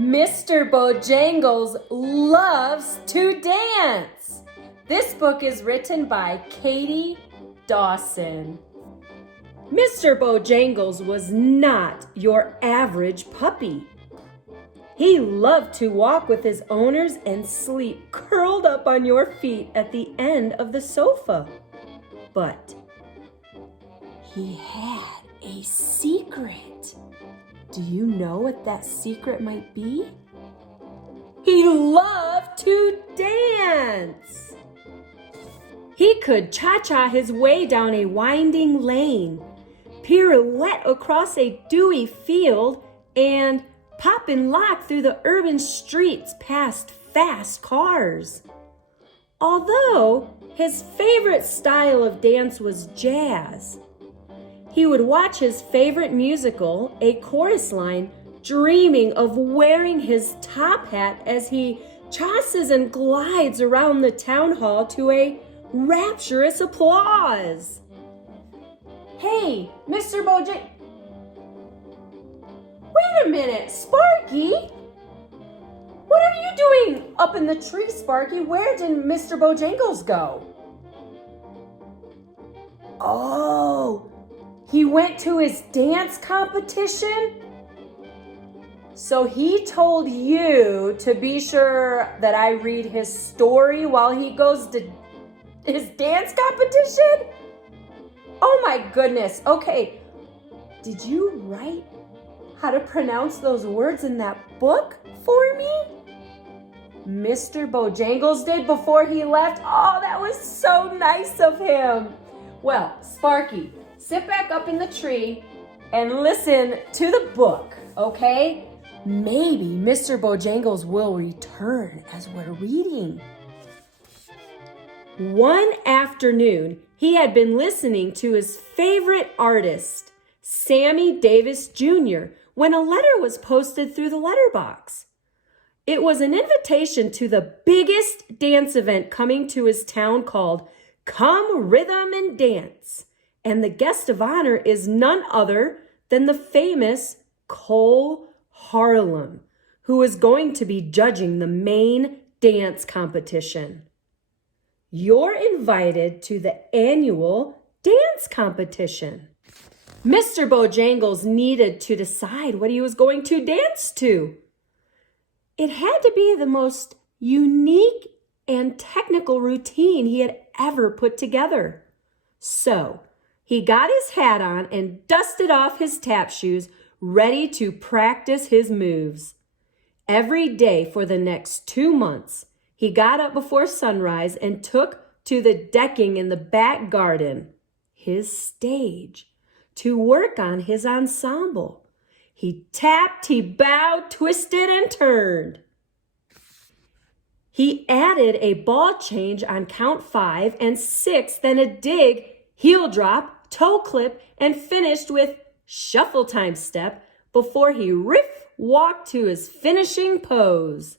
Mr. Bojangles loves to dance. This book is written by Katie Dawson. Mr. Bojangles was not your average puppy. He loved to walk with his owners and sleep curled up on your feet at the end of the sofa. But he had a secret. Do you know what that secret might be? He loved to dance. He could cha-cha his way down a winding lane, pirouette across a dewy field, and pop and lock through the urban streets past fast cars. Although his favorite style of dance was jazz, he would watch his favorite musical, a chorus line, dreaming of wearing his top hat as he tosses and glides around the town hall to a rapturous applause. Hey, Mr. Bojangles. Wait a minute, Sparky. What are you doing up in the tree, Sparky? Where did Mr. Bojangles go? Oh, he went to his dance competition? So he told you to be sure that I read his story while he goes to his dance competition? Oh my goodness. Okay, did you write how to pronounce those words in that book for me? Mr. Bojangles did before he left. Oh, that was so nice of him. Well, Sparky, sit back up in the tree and listen to the book, okay? Maybe Mr. Bojangles will return as we're reading. One afternoon, he had been listening to his favorite artist, Sammy Davis Jr., when a letter was posted through the letterbox. It was an invitation to the biggest dance event coming to his town called Come Rhythm and Dance. And the guest of honor is none other than the famous Cole Harlem, who is going to be judging the main dance competition. You're invited to the annual dance competition. Mr. Bojangles needed to decide what he was going to dance to. It had to be the most unique and technical routine he had ever put together. So he got his hat on and dusted off his tap shoes, ready to practice his moves. Every day for the next 2 months, he got up before sunrise and took to the decking in the back garden, his stage, to work on his ensemble. He tapped, he bowed, twisted, and turned. He added a ball change on count 5 and 6, then a dig, heel drop, toe clip, and finished with shuffle time step before he riff walked to his finishing pose.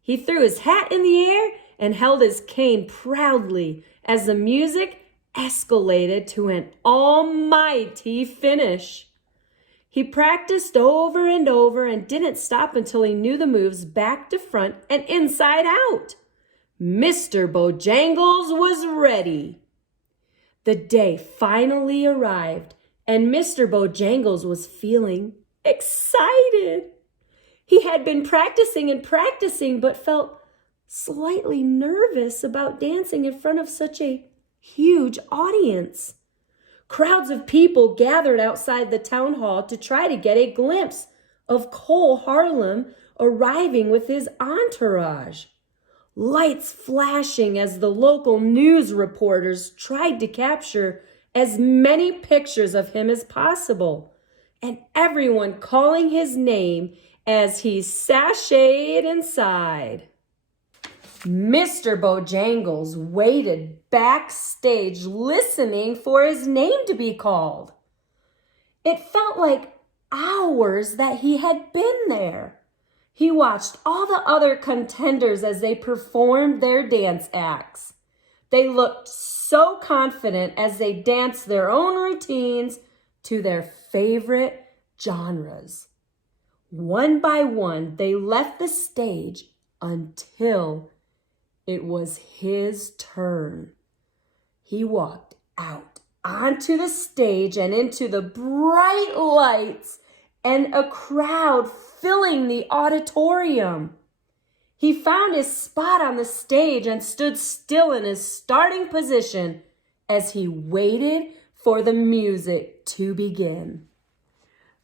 He threw his hat in the air and held his cane proudly as the music escalated to an almighty finish. He practiced over and over and didn't stop until he knew the moves back to front and inside out. Mr. Bojangles was ready. The day finally arrived, and Mr. Bojangles was feeling excited. He had been practicing and practicing, but felt slightly nervous about dancing in front of such a huge audience. Crowds of people gathered outside the town hall to try to get a glimpse of Cole Harlem arriving with his entourage. Lights flashing as the local news reporters tried to capture as many pictures of him as possible, and everyone calling his name as he sashayed inside. Mr. Bojangles waited backstage listening for his name to be called. It felt like hours that he had been there. He watched all the other contenders as they performed their dance acts. They looked so confident as they danced their own routines to their favorite genres. One by one, they left the stage until it was his turn. He walked out onto the stage and into the bright lights and a crowd filling the auditorium. He found his spot on the stage and stood still in his starting position as he waited for the music to begin.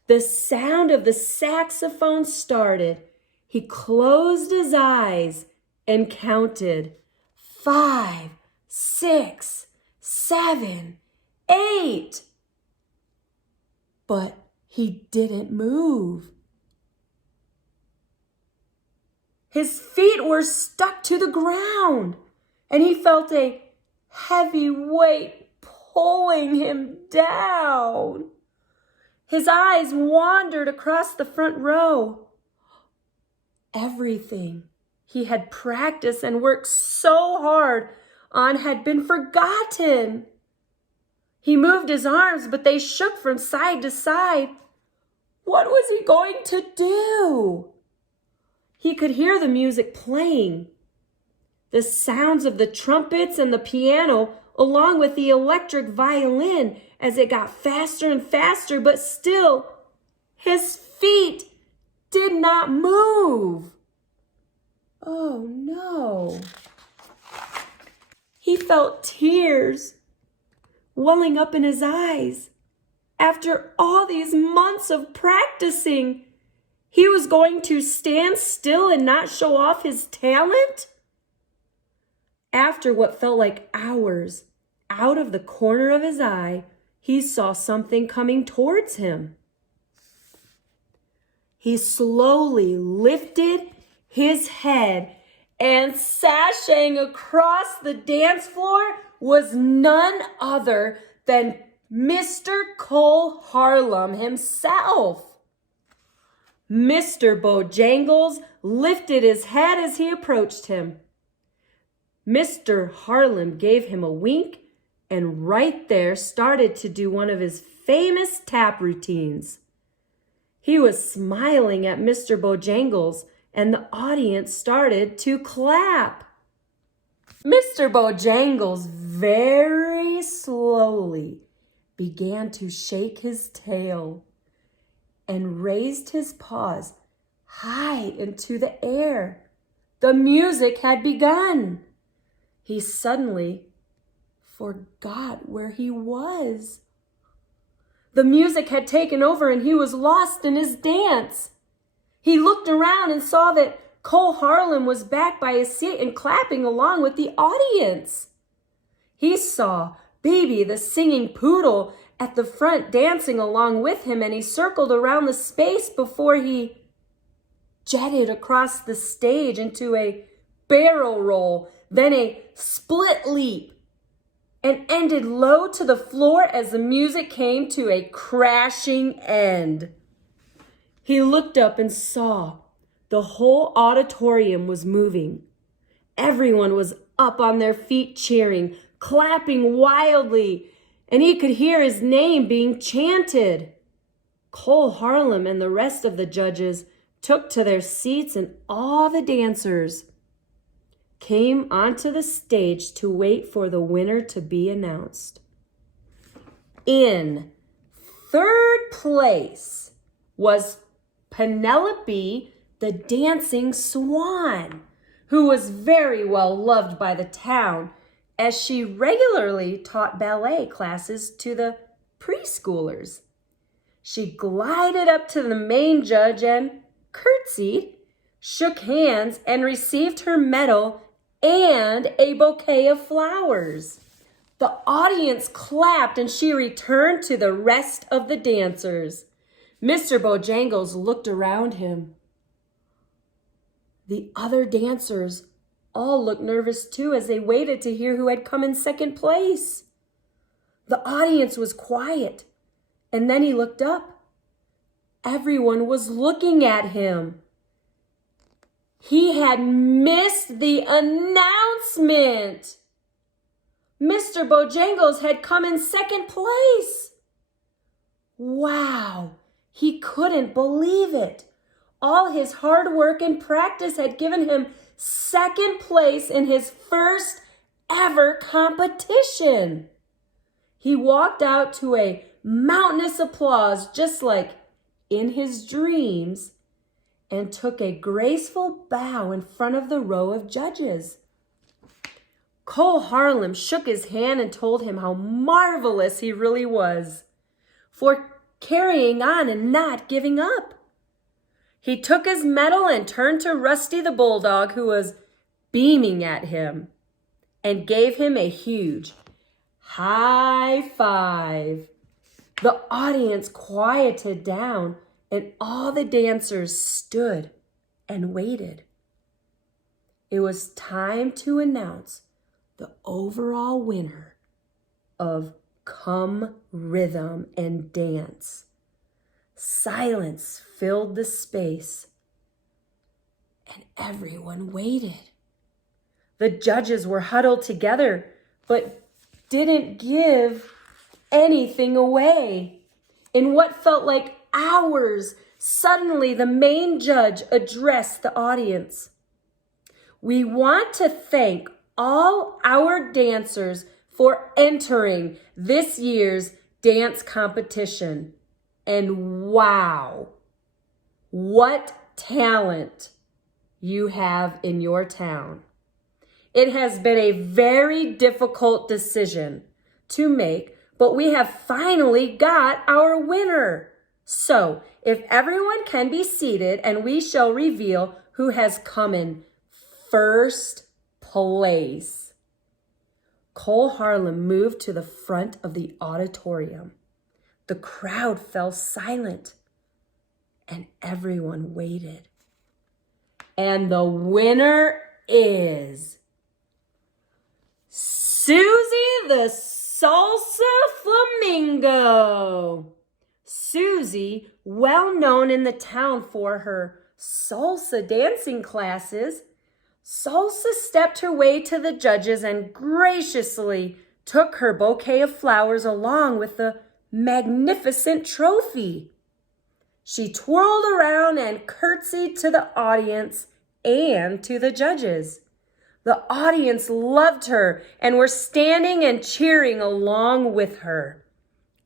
The sound of the saxophone started. He closed his eyes and counted 5, 6, 7, 8. But he didn't move. His feet were stuck to the ground, and he felt a heavy weight pulling him down. His eyes wandered across the front row. Everything he had practiced and worked so hard on had been forgotten. He moved his arms, but they shook from side to side. What was he going to do? He could hear the music playing. The sounds of the trumpets and the piano, along with the electric violin as it got faster and faster, but still, his feet did not move. Oh no. He felt tears welling up in his eyes. After all these months of practicing, he was going to stand still and not show off his talent? After what felt like hours, out of the corner of his eye, he saw something coming towards him. He slowly lifted his head, and sashaying across the dance floor was none other than Mr. Cole Harlem himself. Mr. Bojangles lifted his head as he approached him. Mr. Harlem gave him a wink and right there started to do one of his famous tap routines. He was smiling at Mr. Bojangles and the audience started to clap. Mr. Bojangles very slowly began to shake his tail and raised his paws high into the air. The music had begun. He suddenly forgot where he was. The music had taken over and he was lost in his dance. He looked around and saw that Cole Harlem was back by his seat and clapping along with the audience. He saw Baby, the singing poodle, at the front dancing along with him, and he circled around the space before he jetted across the stage into a barrel roll, then a split leap, and ended low to the floor as the music came to a crashing end. He looked up and saw the whole auditorium was moving. Everyone was up on their feet cheering, clapping wildly, and he could hear his name being chanted. Cole Harlem and the rest of the judges took to their seats, and all the dancers came onto the stage to wait for the winner to be announced. In third place was Penelope, the dancing swan, who was very well loved by the town as she regularly taught ballet classes to the preschoolers. She glided up to the main judge and curtsied, shook hands, and received her medal and a bouquet of flowers. The audience clapped and she returned to the rest of the dancers. Mr. Bojangles looked around him. The other dancers all looked nervous too as they waited to hear who had come in second place. The audience was quiet, and then he looked up. Everyone was looking at him. He had missed the announcement. Mr. Bojangles had come in second place. Wow, he couldn't believe it. All his hard work and practice had given him second place in his first ever competition. He walked out to a mountainous applause, just like in his dreams, and took a graceful bow in front of the row of judges. Cole Harlem shook his hand and told him how marvelous he really was for carrying on and not giving up. He took his medal and turned to Rusty the Bulldog, who was beaming at him, and gave him a huge high five. The audience quieted down, and all the dancers stood and waited. It was time to announce the overall winner of Come Rhythm and Dance. Silence filled the space, and everyone waited. The judges were huddled together, but didn't give anything away. In what felt like hours, suddenly the main judge addressed the audience. We want to thank all our dancers for entering this year's dance competition. And wow, what talent you have in your town. It has been a very difficult decision to make, but we have finally got our winner. So, if everyone can be seated, and we shall reveal who has come in first place. Cole Harlem moved to the front of the auditorium. The crowd fell silent, and everyone waited. And the winner is Susie the Salsa Flamingo. Susie, well known in the town for her salsa dancing classes, Salsa stepped her way to the judges and graciously took her bouquet of flowers along with the magnificent trophy. She twirled around and curtsied to the audience and to the judges. The audience loved her and were standing and cheering along with her.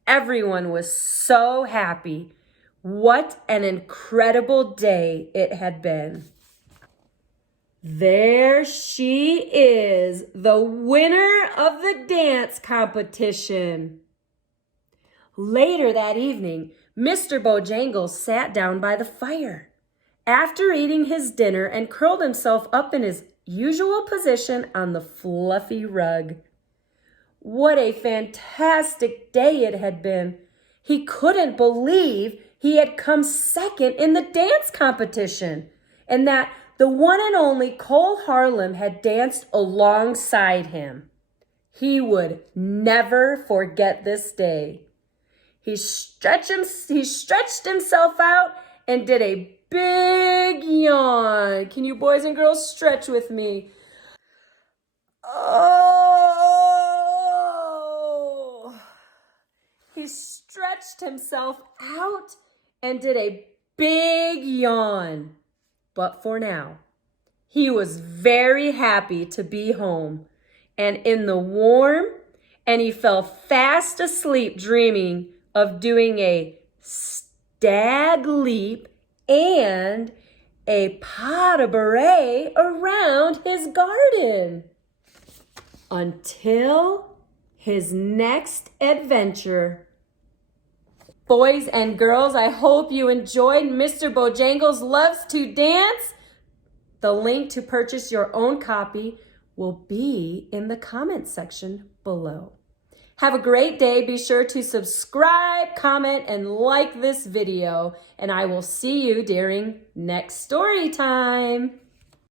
Everyone was so happy. What an incredible day it had been. There she is, the winner of the dance competition. Later that evening, Mr. Bojangles sat down by the fire. After eating his dinner and curled himself up in his usual position on the fluffy rug. What a fantastic day it had been. He couldn't believe he had come second in the dance competition, and that the one and only Cole Harlem had danced alongside him. He would never forget this day. He stretched himself out and did a big yawn. Can you boys and girls stretch with me? Oh! He stretched himself out and did a big yawn. But for now, he was very happy to be home and in the warm, and he fell fast asleep dreaming of doing a stag leap and a pas de bourrée around his garden. Until his next adventure. Boys and girls, I hope you enjoyed Mr. Bojangles Loves to Dance. The link to purchase your own copy will be in the comments section below. Have a great day. Be sure to subscribe, comment, and like this video, and I will see you during next story time.